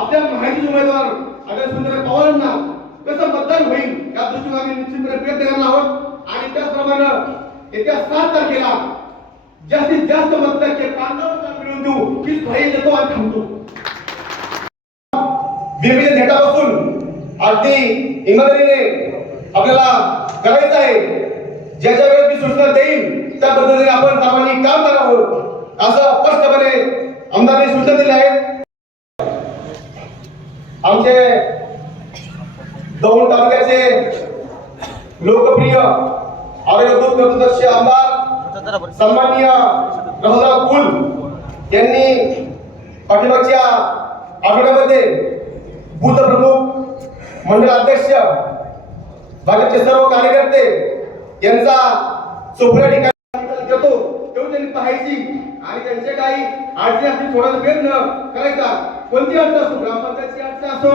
आपल्या माहिती उमेदवार अजय सुंदर पवारांना कसं मतदान होईल या दृष्टीने आम्ही निश्चितपणे प्रयत्न करणार आहोत. आणि त्याचप्रमाणे येत्या सात तारखेला जास्तीत जास्त मतदारचे कांदा मिळवून देऊ की ध्वनी देतो आणि थांबतो. वेगवेगळ्या झेटापासून अगदी इमानदारीने आपल्याला करायचं आहे. ज्या ज्या वेळेस मी सूचना देईल त्या पद्धतीने आपण सर्वांनी काम करावं. असं स्पष्टपणे आमदारांनी सूचना दिल्या आहेत. आमचे दौंड तालुक्याचे लोकप्रिय आरोग्य दूरदर्शी आमदार सन्माननीय रघुराव कुल यांनी पाठीमागच्या आठवड्यामध्ये बूथ प्रमुख मंडळ अध्यक्ष भाजपचे सर्व कार्यकर्ते यांचा चोपड्या ठिकाणी घेतो तेव्हा त्यांनी पाहायची त्यांच्या काही अडचणी असतील थोडा प्रयत्न करायचा. कोणती अडचण असो? ग्रामपंचायतची अडचण असो